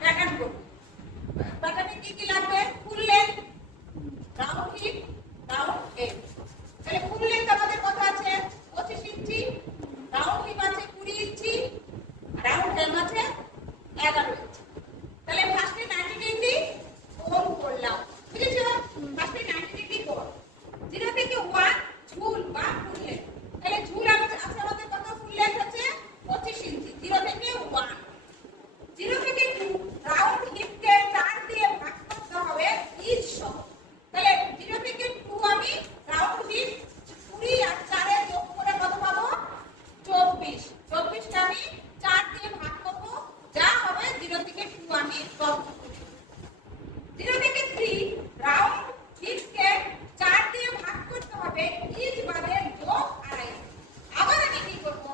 Pattern করব। প্যাটার্নে কি কি লাগবে? Full length, round hip, round head. তাহলে ফুল লেন্থ আমাদের কত আছে? 25 ইঞ্চি, রাউন্ড হিপ আছে 20 ইঞ্চি, রাউন্ড হেড আছে 11 ইঞ্চি। তাহলে ফার্স্টে 90 ডিগ্রি কোণ করলাম, বুঝেছো? ফার্স্টে 90 ডিগ্রি কোণ, 0 থেকে 1 ঝুল বা ফুল লেন্থ। তাহলে ঝুল আছে আমাদের কত? ফুল লেন্থ আছে 25 ইঞ্চি, 0 থেকে 1, 0 থেকে 2 রাউন্ড হিপকে 4 দিয়ে ভাগ করতে হবে ইঞ্চ সহ। তাহলে 0 থেকে 2 আমি রাউন্ড হিপ 20 আর 4 এর যোগ করে কত পাবো? 24। 24 টা আমি 4 দিয়ে ভাগ করব, যা হবে 0 থেকে 2 আমি কম করব। 0 থেকে 3 রাউন্ড হিপকে 4 দিয়ে ভাগ করতে হবে ইঞ্চ বাদে যোগ আড়াই। আবার আমি কি করব?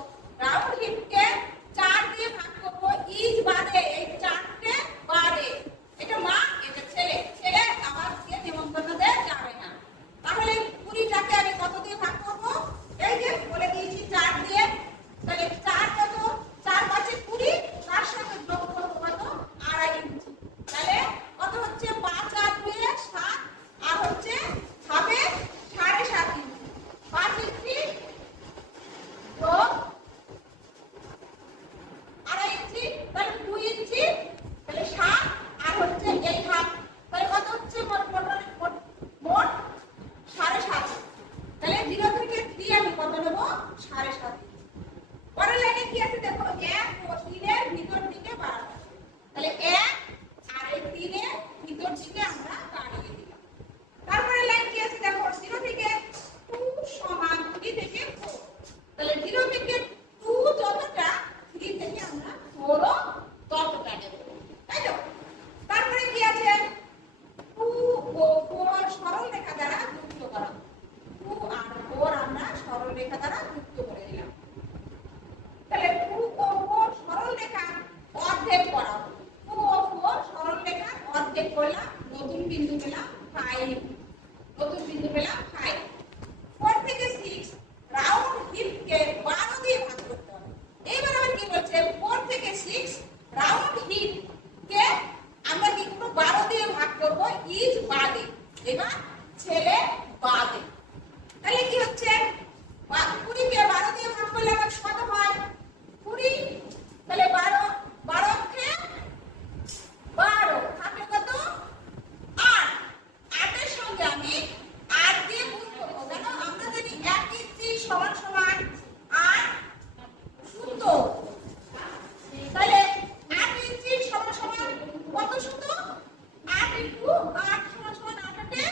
রাউন্ড হিপকে 4 দিয়ে ভাগ করব ইঞ্চ বাদে, এই 4টে বাদে। এটা মা, এটা ছেলে। ছেলে আবার দিয়ে নিমন্ত্রণ দেয় যাবে না। তাহলে 20টাকে আমি কত দিয়ে ভাগ করব? এই যে বলে দিয়েছি 4 দিয়ে। তাহলে 4 কত? 4 5 20, তার সাথে যোগ করব কত? আড়াই ইঞ্চি। তাহলে কত হচ্ছে? 5 আর 2 7, আর হচ্ছে হবে 7.5 ইঞ্চি। 5 ইঞ্চি যোগ আড়াই ইঞ্চি, তাহলে 2 ইঞ্চি, তাহলে 7 আর হচ্ছে এই হাফ, তাহলে কত হচ্ছে? মোট 7.5। তাহলে 0 থেকে 3 আমি কত নেব? 7.5। পরের লাইনে কি আছে দেখো? 1 ও 3 এর ভিতর দিকে বাড়ানো। তাহলে 1 আর এই 3 এর ভিতর দিকে আমরা বাড়িয়ে দিলাম। তারপরে লাইন কি আছে দেখো? 0 থেকে 2 সমান 3 থেকে 4। তাহলে 0 থেকে 2 যতটা, 3 থেকে আমরা 4 ততটা নেব, তাই তো? তারপরে কি আছে? 2 ও 4 সরল রেখা দ্বারা যুক্ত করা। 2 আর 4 আমরা সরল রেখা দ্বারা যুক্ত করে দিলাম। তাহলে 2 ও 4 সরল রেখা অর্ধেক করা হলো। 2 ও 4 সরল রেখা অর্ধেক করলাম, নতুন বিন্দু পেলাম 5। নতুন বিন্দু পেলাম 5। 4 থেকে 6 রাউন্ড হিপকে 12 দিয়ে ভাগ করতে হবে। এইবার আবার কি বলছে? 4 থেকে 6 রাউন্ড হিপকে আমরা কি করব? 12 দিয়ে ভাগ করব ইঞ্চ বাদে। এবার ছেলে বাদে। তাহলে কি হচ্ছে? 20 কে 12 দিয়ে ভাগ করলে আমার কত হয়? 20। তাহলে 12 কে 12 থাকে কত? 8। 8 এর সঙ্গে আমি 8 দিয়ে গুণ করব। জানো আমরা জানি 1 ইঞ্চি সমান সমান 8 সুতো। তাহলে 8 ইঞ্চি সমান সমান কত সুতো? 8 ইনটু 8 সমান সমান 8 এ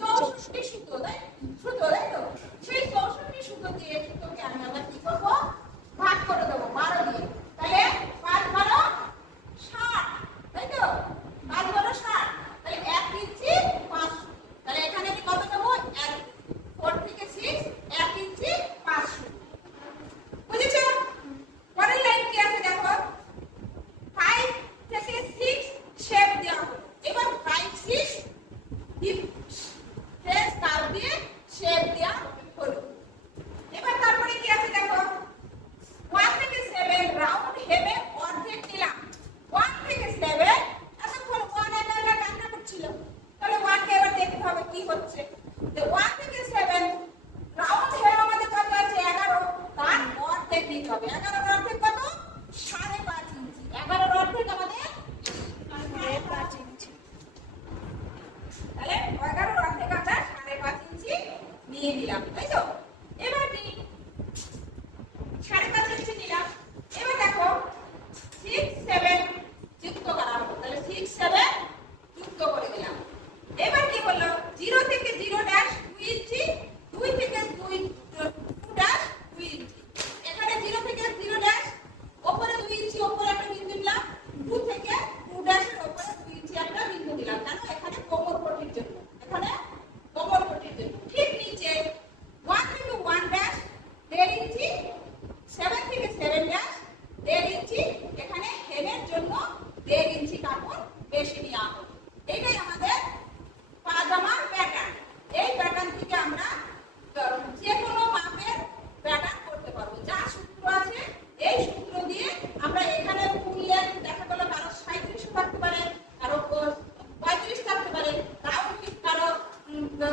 64 সুতো, তাই তো? সেই 64 সুতো দিয়ে সুতোকে আমি আবার কি করব? ভাগ করে দেব 12 দিয়ে। তাহলে 5 12 60, তাই তো? 5 12 60। তাহলে 1 ইঞ্চি 5। তাহলে এখানে আমি কত নেব? 4 থেকে 6 1 ইঞ্চি 5। বুঝেছো? পরের লাইন কি আছে দেখো? 5 থেকে 6 শেপ দেওয়া হলো। এবার 5 6 হিপ ট্রেস কার্ভ দিয়ে শেপ দেওয়া হলো। এবার তারপরে কি আছে দেখো? 1 থেকে 7 রাউন্ড হেবে অর্ধেক নিলাম। 1 থেকে 7 এতক্ষণ 1 একা কান্না করছিল। তাহলে 1 কে এবার দেখতে হবে কি হচ্ছে। তো 1 থেকে 7 রাউন্ড হেবে আমাদের কত আছে? 11। তার অর্ধেক নিতে হবে। 11 এর অর্ধেক কত? 5.5 ইঞ্চি। 11 এর অর্ধেক আমাদের 5.5 ইঞ্চি। তাহলে 11 এর অর্ধেক আমরা 5.5 ইঞ্চি নিয়ে নিলাম, তাই তো? এবার 5.5 ইঞ্চি নিলাম। এবার দেখো 6 7 যুক্ত করা হলো। তাহলে 6 7 যুক্ত করে দিলাম। এবার কি বললো? 0 থেকে 0 ড্যাশ 2 ইঞ্চি, 2 থেকে 2 ড্যাশ 2 ইঞ্চি। এখানে 0 থেকে 0 ড্যাশ উপরে 2 ইঞ্চি উপরে একটা বিন্দু দিলাম। 2 থেকে 2 ড্যাশের উপরে 2 ইঞ্চি একটা বিন্দু দিলাম। কেন? এখানে কোমর পট্টির জন্য। এখানে কোমর পট্টির জন্য। ঠিক নিচে 1 থেকে 1 ড্যাশ 1.5 ইঞ্চি, 7 থেকে 7 ড্যাশ 1.5 ইঞ্চি। এখানে হেমের জন্য 1.5 ইঞ্চি কাপড় বেশি নেওয়া হলো। এটাই আমাদের পাজামার প্যাটার্ন। এই প্যাটার্ন থেকে আমরা যে কোনো মাপের প্যাটার্ন করতে পারবো। যা সূত্র আছে এই সূত্র দিয়ে আমরা এখানে ফুল লেন্থ দেখা গেল কারো 37 না